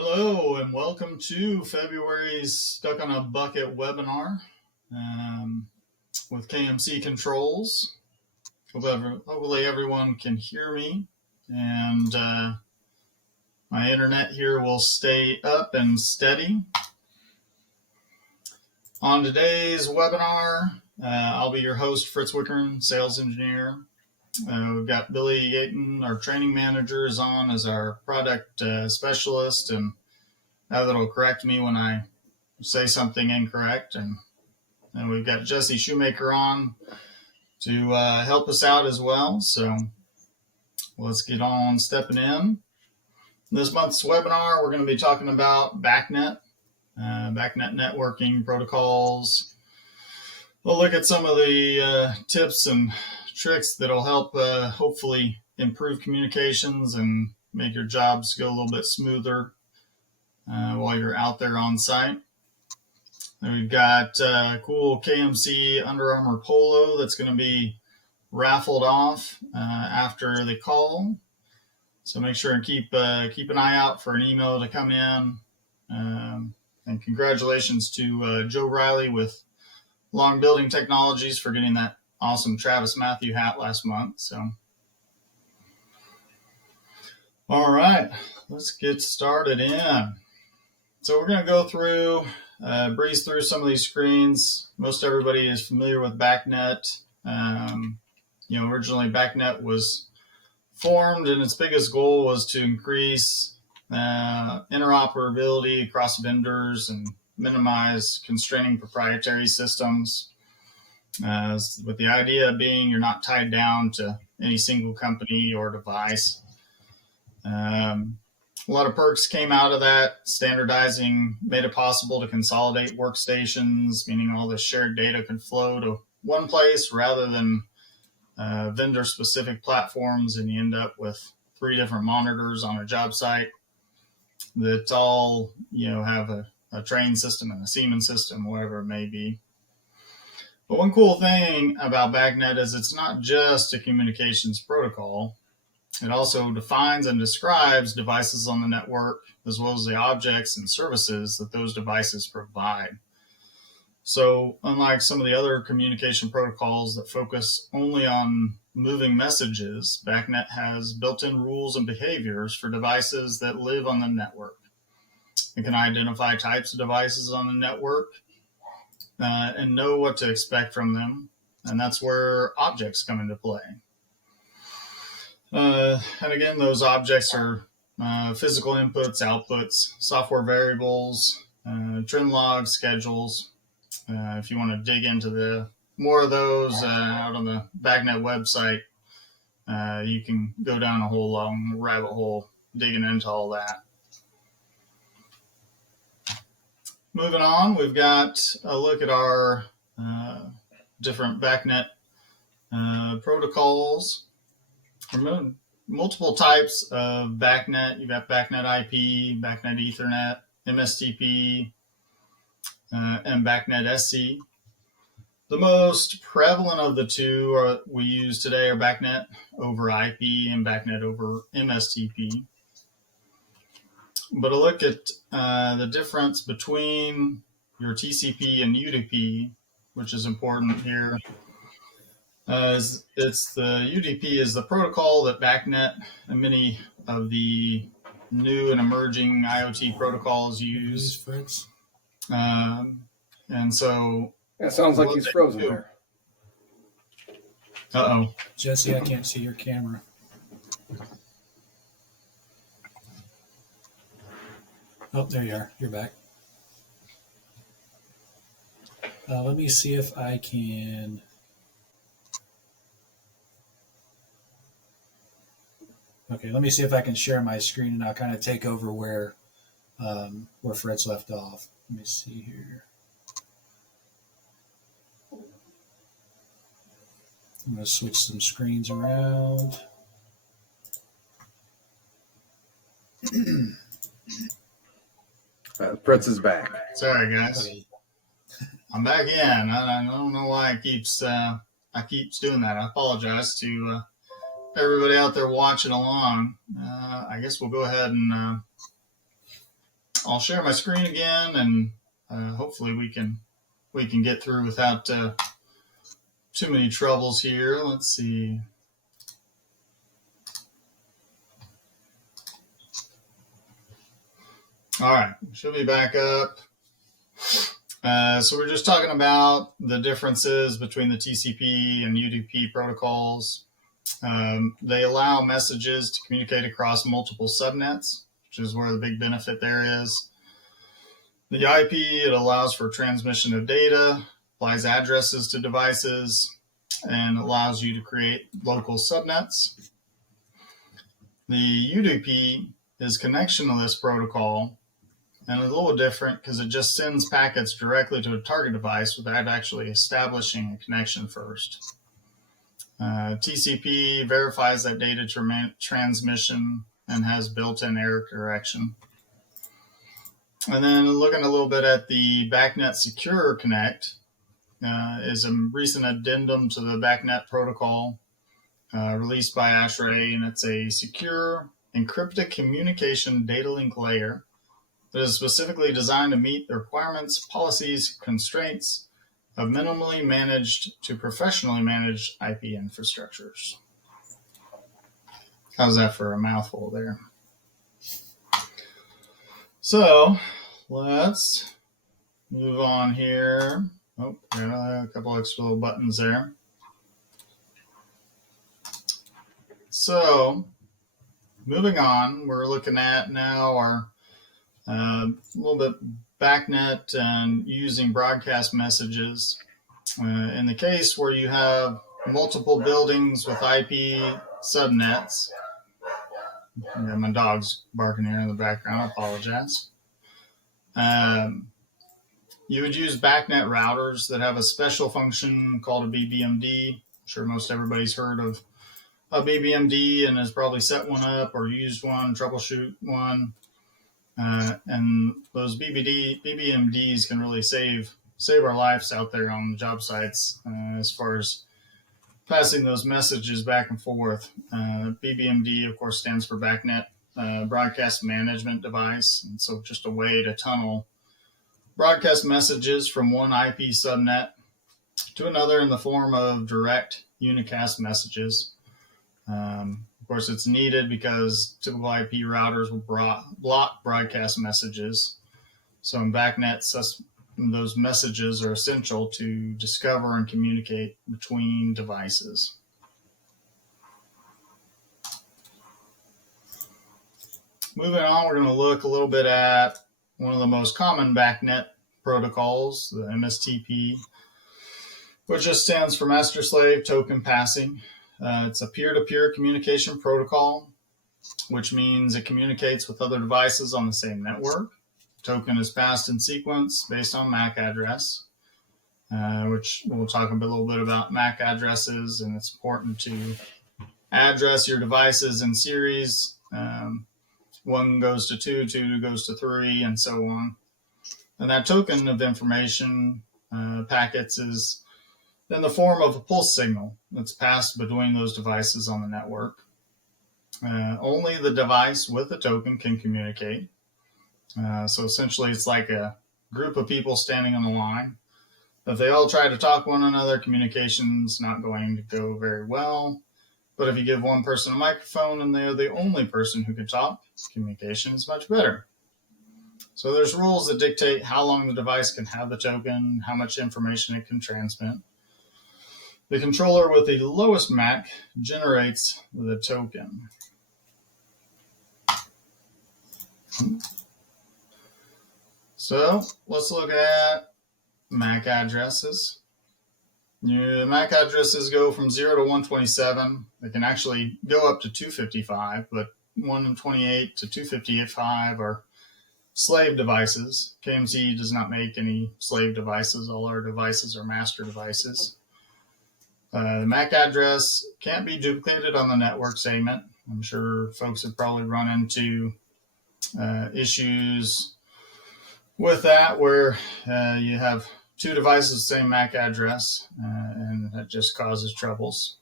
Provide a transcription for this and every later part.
Hello and welcome to February's Stuck on a Bucket webinar with KMC Controls. Hopefully everyone can hear me, and my internet here will stay up and steady. On today's webinar, I'll be your host, Fritz Wickern, sales engineer. We've got Billy Yaton, our training manager, is on as our product specialist, and that'll correct me when I say something incorrect. And we've got Jesse Shoemaker on to help us out as well. So let's get on stepping in. This month's webinar, we're going to be talking about BACnet, BACnet networking protocols. We'll look at some of the tips and tricks that'll help hopefully improve communications and make your jobs go a little bit smoother while you're out there on site. And we've got a cool KMC Under Armour polo that's going to be raffled off after the call. So make sure and keep an eye out for an email to come in. And congratulations to Joe Riley with Long Building Technologies for getting that awesome Travis Matthew hat last month. So, all right, let's get started in. So we're going to go through, breeze through some of these screens. Most everybody is familiar with BACnet. Originally BACnet was formed, and its biggest goal was to increase interoperability across vendors and minimize constraining proprietary systems. With the idea being you're not tied down to any single company or device. A lot of perks came out of that. Standardizing made it possible to consolidate workstations, meaning all the shared data could flow to one place rather than vendor-specific platforms, and you end up with 3 different monitors on a job site that all have a Train system and a Siemens system, whatever it may be. But one cool thing about BACnet is it's not just a communications protocol. It also defines and describes devices on the network, as well as the objects and services that those devices provide. So unlike some of the other communication protocols that focus only on moving messages, BACnet has built-in rules and behaviors for devices that live on the network. It can identify types of devices on the network and know what to expect from them. And that's where objects come into play. And again, those objects are physical inputs, outputs, software variables, trend logs, schedules. If you want to dig into the more of those out on the BACnet website, you can go down a whole long rabbit hole digging into all that. Moving on, we've got a look at our different BACnet protocols. Multiple types of BACnet. You've got BACnet IP, BACnet Ethernet, MSTP, and BACnet SC. The most prevalent of the two we use today are BACnet over IP and BACnet over MSTP. But a look at the difference between your TCP and UDP, which is important here. It's the UDP is the protocol that BACnet and many of the new and emerging IoT protocols use. Fritz. And so it sounds like he's frozen there. Uh-oh. Jesse, I can't see your camera. Oh, there you are. You're back. Let me see if I can. Okay, let me see if I can share my screen, and I'll kind of take over where Fritz left off. Let me see here. I'm going to switch some screens around. Fritz is back. Sorry, guys. Okay. I'm back in. I don't know why it keeps doing that. I apologize to everybody out there watching along. I guess we'll go ahead and I'll share my screen again, and hopefully we can get through without too many troubles here. Let's see. All right, should be back up. So we're just talking about the differences between the TCP and UDP protocols. They allow messages to communicate across multiple subnets, which is where the big benefit there is. The IP, it allows for transmission of data, applies addresses to devices, and allows you to create local subnets. The UDP is connectionless protocol, and it's a little different because it just sends packets directly to a target device without actually establishing a connection first. TCP verifies that data transmission and has built-in error correction. And then looking a little bit at the BACnet Secure Connect is a recent addendum to the BACnet protocol released by ASHRAE, and it's a secure encrypted communication data link layer that is specifically designed to meet the requirements, policies, constraints of minimally managed to professionally managed IP infrastructures. How's that for a mouthful there? So let's move on here. Oh, got a couple extra little buttons there. So moving on, we're looking at now our a little bit BACnet and using broadcast messages. In the case where you have multiple buildings with IP subnets, my dog's barking here in the background, I apologize. You would use BACnet routers that have a special function called a BBMD. I'm sure most everybody's heard of a BBMD and has probably set one up or used one, troubleshoot one. And those BBMDs can really save our lives out there on job sites as far as passing those messages back and forth. BBMD, of course, stands for BACnet Broadcast Management Device, and so just a way to tunnel broadcast messages from one IP subnet to another in the form of direct unicast messages. Of course, it's needed because typical IP routers will block broadcast messages. So in BACnet, those messages are essential to discover and communicate between devices. Moving on, we're going to look a little bit at one of the most common BACnet protocols, the MSTP, which just stands for Master-Slave Token Passing. It's a peer-to-peer communication protocol, which means it communicates with other devices on the same network. Token is passed in sequence based on MAC address, which we'll talk a little bit about MAC addresses, and it's important to address your devices in series. 1 goes to 2, 2 goes to 3, and so on. And that token of information packets is in the form of a pulse signal that's passed between those devices on the network. Only the device with the token can communicate. So essentially, it's like a group of people standing on the line. If they all try to talk one another, communication's not going to go very well. But if you give one person a microphone and they're the only person who can talk, communication is much better. So there's rules that dictate how long the device can have the token, how much information it can transmit. The controller with the lowest MAC generates the token. So let's look at MAC addresses. Your MAC addresses go from 0 to 127. They can actually go up to 255, but 128 to 255 are slave devices. KMC does not make any slave devices. All our devices are master devices. The MAC address can't be duplicated on the network segment. I'm sure folks have probably run into issues with that where you have two devices, same MAC address, and that just causes troubles.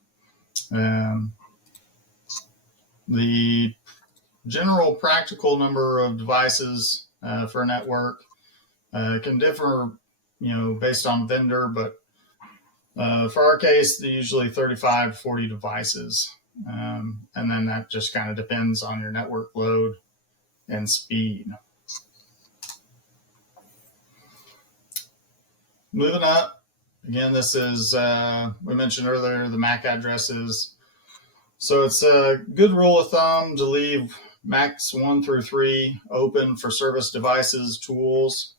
The general practical number of devices for a network. It can differ, based on vendor, but for our case, they're usually 35 to 40 devices. And then that just kind of depends on your network load and speed. Moving up, again, this is, we mentioned earlier, the MAC addresses. So it's a good rule of thumb to leave MACs 1 through 3 open for service devices, tools.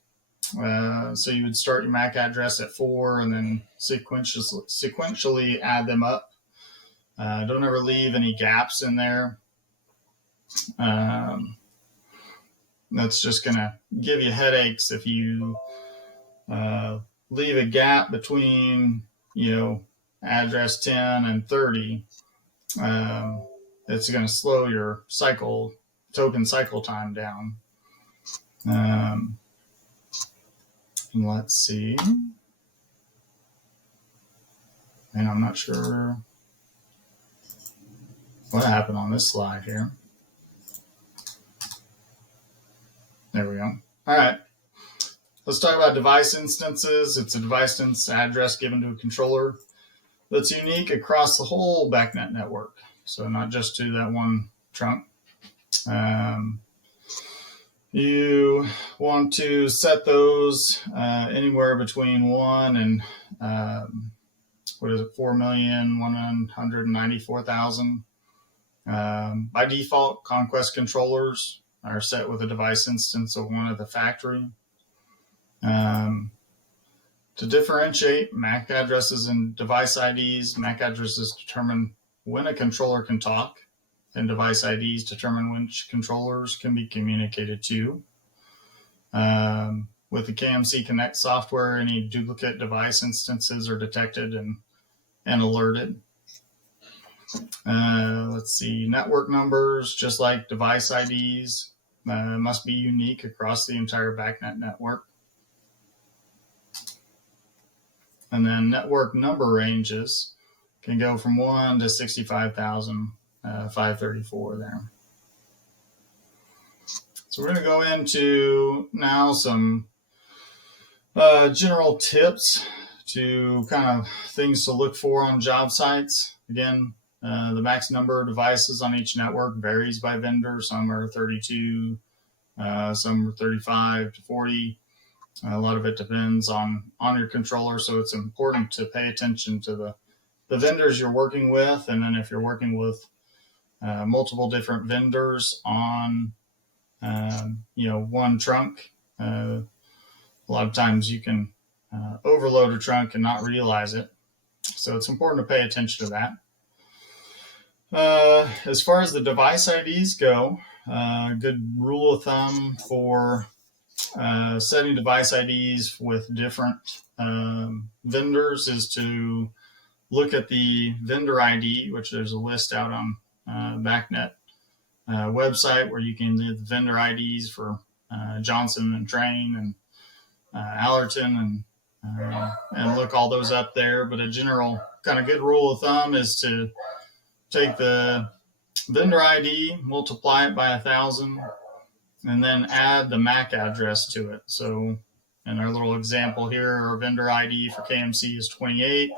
So you would start your MAC address at 4 and then sequentially add them up. Don't ever leave any gaps in there. That's just going to give you headaches if you leave a gap between, address 10 and 30. It's going to slow your token cycle time down. And let's see. And I'm not sure what happened on this slide here. There we go. All right. Let's talk about device instances. It's a device instance address given to a controller that's unique across the whole BACnet network. So not just to that one trunk. You want to set those anywhere between 1 and 4,194,000. By default, Conquest controllers are set with a device instance of one of the factory. To differentiate MAC addresses and device IDs, MAC addresses determine when a controller can talk, and device IDs determine which controllers can be communicated to. With the KMC Connect software, any duplicate device instances are detected and alerted. Let's see, network numbers, just like device IDs, must be unique across the entire BACnet network. And then network number ranges can go from 1 to 65,534 there. So we're going to go into now some general tips to kind of things to look for on job sites. Again, the max number of devices on each network varies by vendor. Some are 32, some are 35 to 40. A lot of it depends on your controller, so it's important to pay attention to the vendors you're working with, and then if you're working with multiple different vendors on one trunk, a lot of times you can overload a trunk and not realize it. So it's important to pay attention to that. As far as the device IDs go, a good rule of thumb for setting device IDs with different vendors is to look at the vendor ID, which there's a list out on BACnet website where you can do the vendor IDs for Johnson and Train and Allerton and look all those up there. But a general kind of good rule of thumb is to take the vendor ID, multiply it by 1,000, and then add the MAC address to it. So in our little example here, our vendor ID for KMC is 28.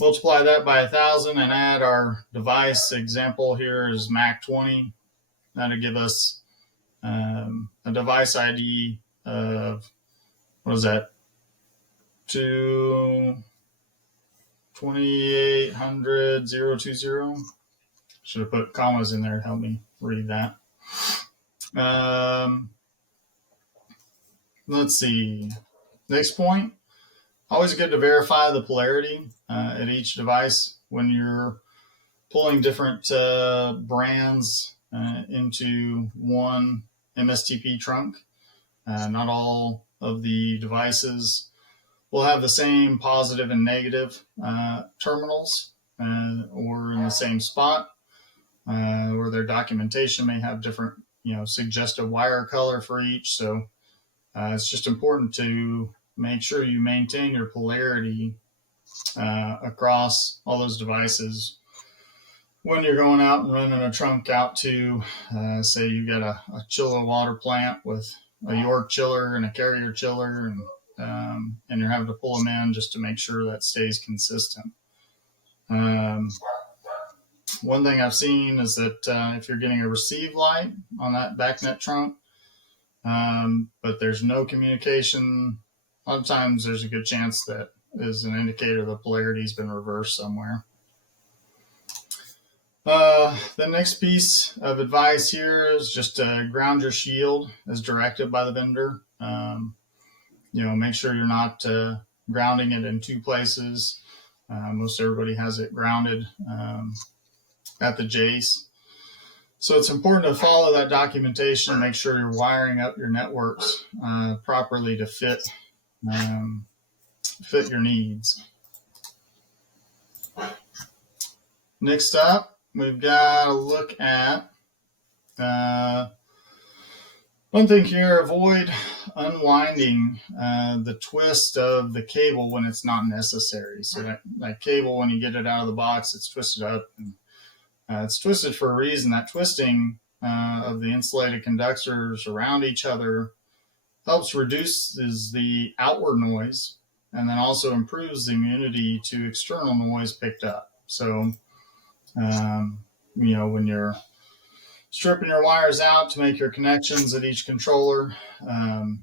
Multiply that by 1,000 and add our device example here is MAC 20. That'll give us a device ID of, what is that? 2,800,020. Should have put commas in there to help me read that. Let's see. Next point. Always good to verify the polarity at each device when you're pulling different brands into one MSTP trunk. Not all of the devices will have the same positive and negative terminals or in the same spot, or their documentation may have different, suggested wire color for each. So it's just important to make sure you maintain your polarity across all those devices when you're going out and running a trunk out to, say you got a chiller water plant with a York chiller and a Carrier chiller, and you're having to pull them in just to make sure that stays consistent. One thing I've seen is that if you're getting a receive light on that BACnet trunk, but there's no communication, a lot of times there's a good chance that is an indicator the polarity's been reversed somewhere. The next piece of advice here is just to ground your shield as directed by the vendor. Make sure you're not grounding it in two places. Most everybody has it grounded at the Jace. So it's important to follow that documentation and make sure you're wiring up your networks properly to fit your needs. Next up, we've got to look at one thing here: avoid unwinding the twist of the cable when it's not necessary. So that cable, when you get it out of the box, it's twisted up. And, it's twisted for a reason. That twisting of the insulated conductors around each other helps reduces the outward noise and then also improves the immunity to external noise picked up. So, when you're stripping your wires out to make your connections at each controller,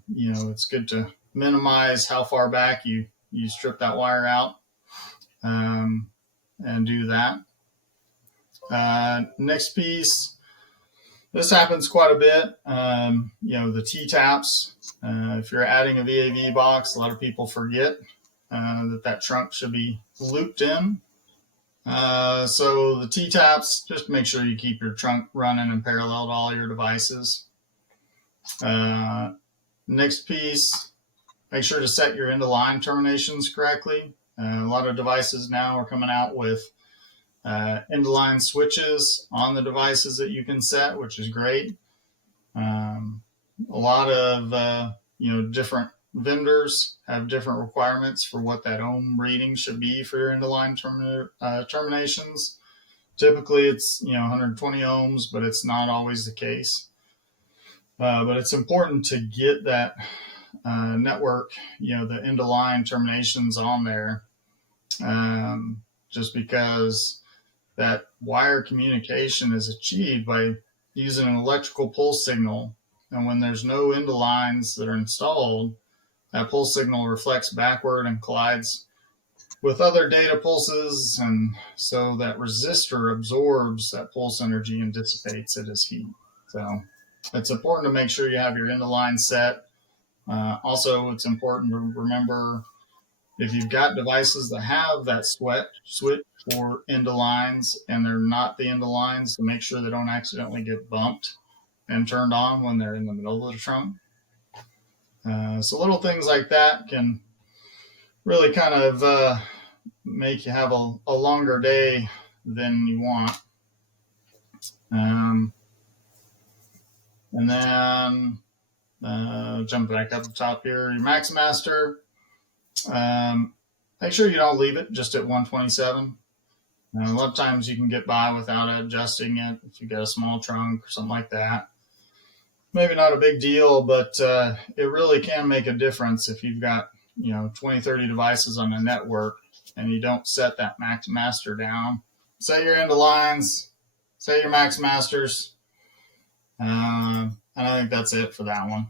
it's good to minimize how far back you strip that wire out and do that. Next piece, this happens quite a bit. The T-taps. If you're adding a VAV box, a lot of people forget that trunk should be looped in. So the T-taps, just make sure you keep your trunk running in parallel to all your devices. Next piece, make sure to set your end-of-line terminations correctly. A lot of devices now are coming out with end-of-line switches on the devices that you can set, which is great. A lot of different vendors have different requirements for what that ohm reading should be for your end-of-line terminations. Typically, it's 120 ohms, but it's not always the case. But it's important to get that network, the end-of-line terminations on there, just because that wire communication is achieved by using an electrical pulse signal. And when there's no end of lines that are installed, that pulse signal reflects backward and collides with other data pulses. And so that resistor absorbs that pulse energy and dissipates it as heat. So it's important to make sure you have your end of line set. Also, it's important to remember, if you've got devices that have that switch for end of lines and they're not the end of lines, to make sure they don't accidentally get bumped and turned on when they're in the middle of the trunk. So little things like that can really kind of make you have a longer day than you want. And then jump back up the top here, your Max Master. Make sure you don't leave it just at 127. A lot of times you can get by without adjusting it if you got a small trunk or something like that. Maybe not a big deal, but it really can make a difference if you've got 20, 30 devices on a network and you don't set that Max Master down. Set your end of lines, set your Max Masters, and I think that's it for that one.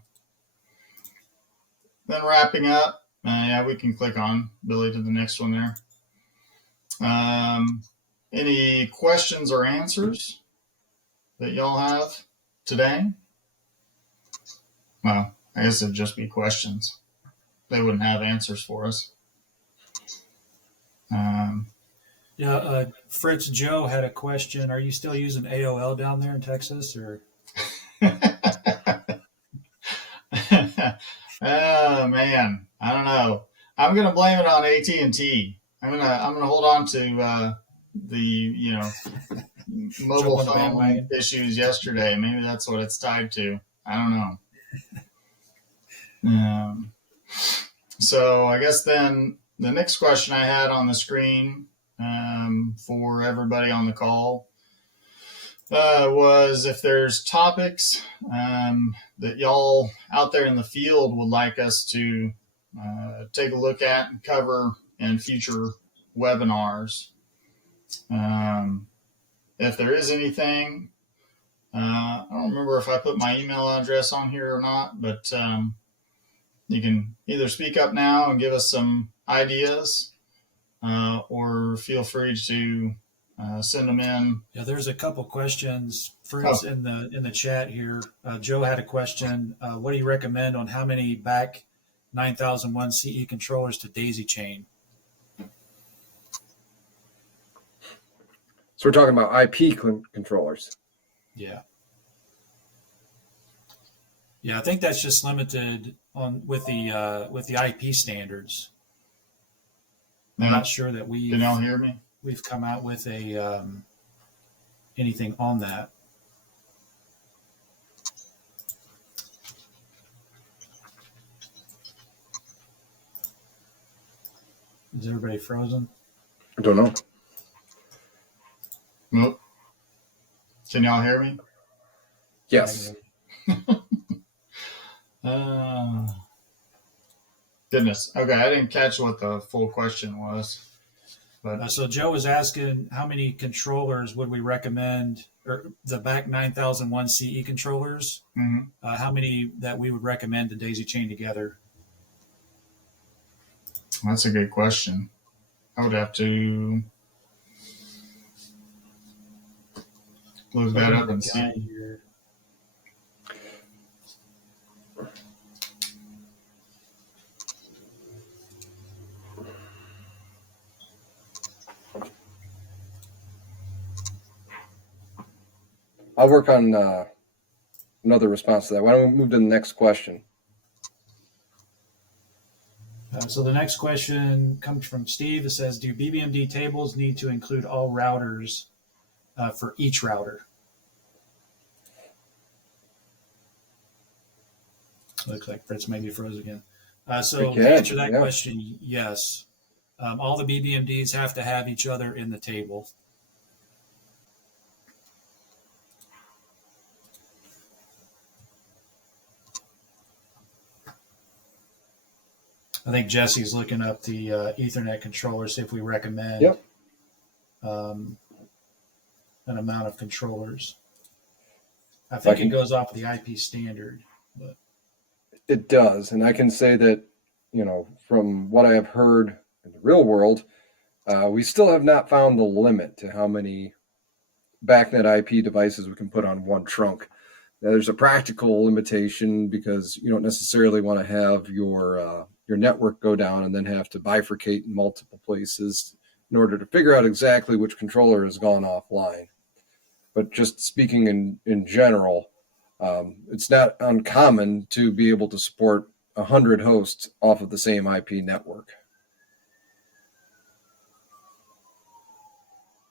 Then wrapping up, we can click on Billy to the next one there. Any questions or answers that y'all have today? Well, I guess it'd just be questions. They wouldn't have answers for us. Fritz Joe had a question. Are you still using AOL down there in Texas, or? Oh man, I don't know. I'm gonna blame it on AT&T. I'm gonna hold on to the mobile phone issues yesterday. Maybe that's what it's tied to. I don't know. So I guess then the next question I had on the screen for everybody on the call was if there's topics that y'all out there in the field would like us to take a look at and cover in future webinars. If there is anything, I don't remember if I put my email address on here or not, but you can either speak up now and give us some ideas, or feel free to send them in. Yeah, there's a couple questions, Fritz, in the chat here. Joe had a question. What do you recommend on how many BAC 9001 CE controllers to daisy chain? So we're talking about IP controllers. Yeah. Yeah, I think that's just limited on with the IP standards. I'm not sure that Can y'all hear me? we've come out with a anything on that. Is everybody frozen? I don't know. Nope. Can y'all hear me? Yes. Goodness. Okay, I didn't catch what the full question was. But So Joe was asking how many controllers would we recommend, or the BAC 9001 CE controllers, how many that we would recommend to daisy chain together? That's a good question. I would have to look that up and see. Here. I'll work on another response to that. Why don't we move to the next question? So the next question comes from Steve. It says, do BBMD tables need to include all routers for each router? Looks like Fritz maybe froze again. So to answer that question, yes. All the BBMDs have to have each other in the table. I think Jesse's looking up the Ethernet controller, see if we recommend an amount of controllers. I think it goes off the IP standard. But it does. And I can say that, you know, from what I have heard in the real world, we still have not found the limit to how many BACnet IP devices we can put on one trunk. Now, there's a practical limitation because you don't necessarily want to have your network go down and then have to bifurcate in multiple places in order to figure out exactly which controller has gone offline. But just speaking in general, it's not uncommon to be able to support 100 hosts off of the same IP network.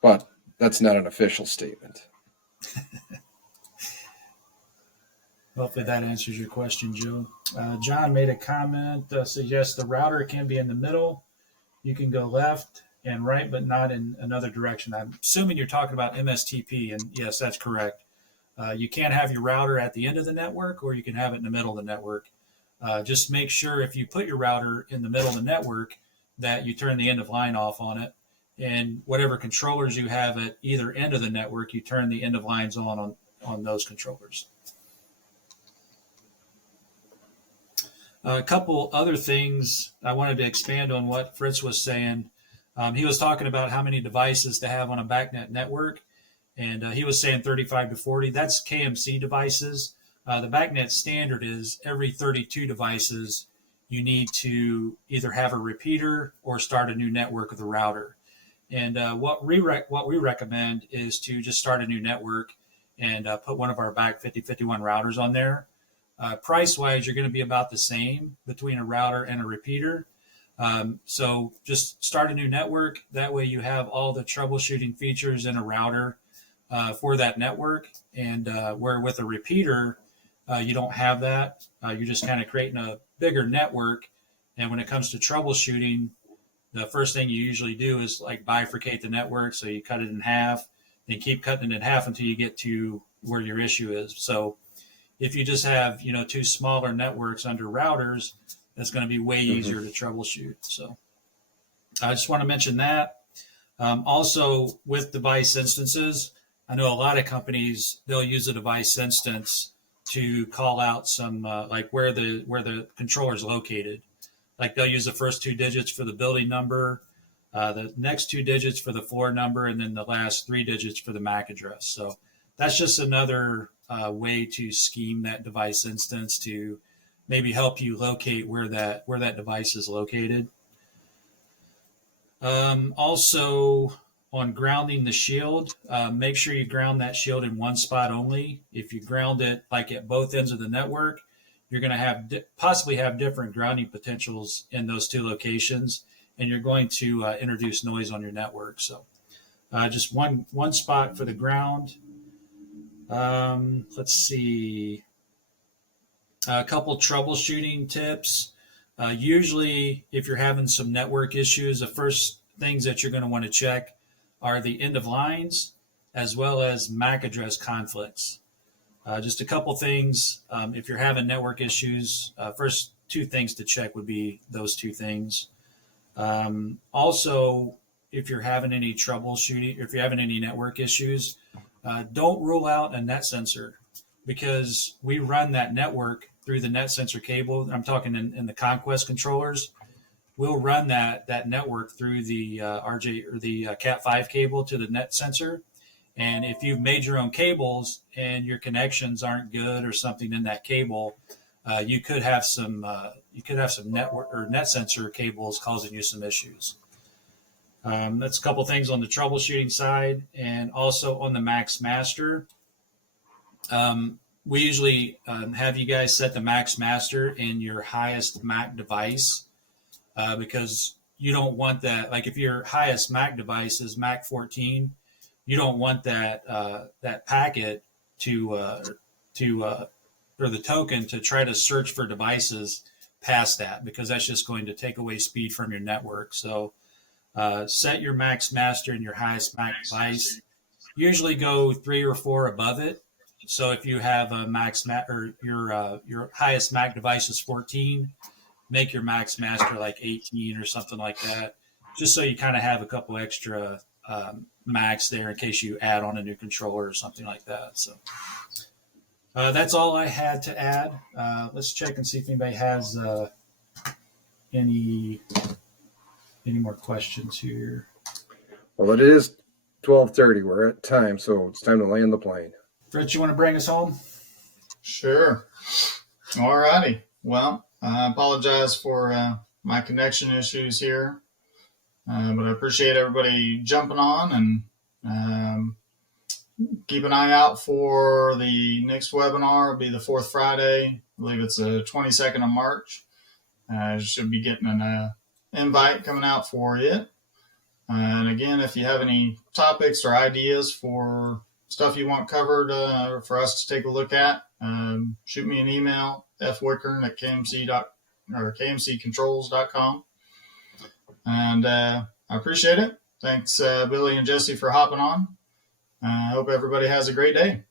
But that's not an official statement. Hopefully that answers your question, Joe. John made a comment, suggests the router can be in the middle. You can go left and right, but not in another direction. I'm assuming you're talking about MSTP, and yes, that's correct. You can't have your router at the end of the network, or you can have it in the middle of the network. Just make sure if you put your router in the middle of the network that you turn the end of line off on it, and whatever controllers you have at either end of the network, you turn the end of lines on those controllers. A couple other things I wanted to expand on what Fritz was saying. He was talking about how many devices to have on a BACnet network, and he was saying 35 to 40. That's KMC devices. The BACnet standard is every 32 devices, you need to either have a repeater or start a new network with a router. And what we recommend is to just start a new network and put one of our BAC 5051 routers on there. Price-wise, you're going to be about the same between a router and a repeater. So just start a new network. That way you have all the troubleshooting features in a router for that network. And where with a repeater, you don't have that. You're just kind of creating a bigger network. And when it comes to troubleshooting, the first thing you usually do is like bifurcate the network. So you cut it in half. and keep cutting it in half until you get to where your issue is. So if you just have, two smaller networks under routers, that's going to be way easier to troubleshoot. So I just want to mention that. Also, with device instances, I know a lot of companies, they'll use a device instance to call out some like where the controller is located. Like they'll use the first 2 digits for the building number, the next 2 digits for the floor number, and then the last 3 digits for the MAC address. So that's just another way to scheme that device instance to maybe help you locate where that device is located. Also, on grounding the shield, make sure you ground that shield in one spot only. If you ground it like at both ends of the network, you're going to have possibly have different grounding potentials in those 2 locations, and you're going to introduce noise on your network. So just one spot for the ground. Let's see. A couple troubleshooting tips. Usually, if you're having some network issues, the first things that you're going to want to check are the end of lines as well as MAC address conflicts. Just a couple things. If you're having network issues, first 2 things to check would be those 2 things. Also, if you're having any troubleshooting, if you're having any network issues, don't rule out a net sensor, because we run that network through the net sensor cable. I'm talking in the Conquest controllers. We'll run that network through the RJ or the Cat5 cable to the net sensor. And if you've made your own cables and your connections aren't good or something in that cable, you could have some network or net sensor cables causing you some issues. That's a couple things on the troubleshooting side, and also on the Max Master. We usually have you guys set the Max Master in your highest MAC device, because you don't want that. Like if your highest MAC device is MAC 14, you don't want that packet or the token to try to search for devices past that, because that's just going to take away speed from your network. So set your Max Master in your highest MAC device. Usually go 3 or 4 above it. So if you have a or your highest MAC device is 14, make your Max Master like 18 or something like that, just so you kind of have a couple extra Macs there in case you add on a new controller or something like that. So that's all I had to add. Let's check and see if anybody has any more questions here. Well, it is 12:30. We're at time, so it's time to land the plane. Fritz, you want to bring us home? Sure. All righty. Well, I apologize for my connection issues here, but I appreciate everybody jumping on, and keep an eye out for the next webinar. It'll be the 4th Friday. I believe it's the 22nd of March. Should be getting an invite coming out for it. And again, if you have any topics or ideas for stuff you want covered for us to take a look at, shoot me an email, fwickern@kmccontrols.com. And I appreciate it. Thanks, Billy and Jesse, for hopping on. I hope everybody has a great day.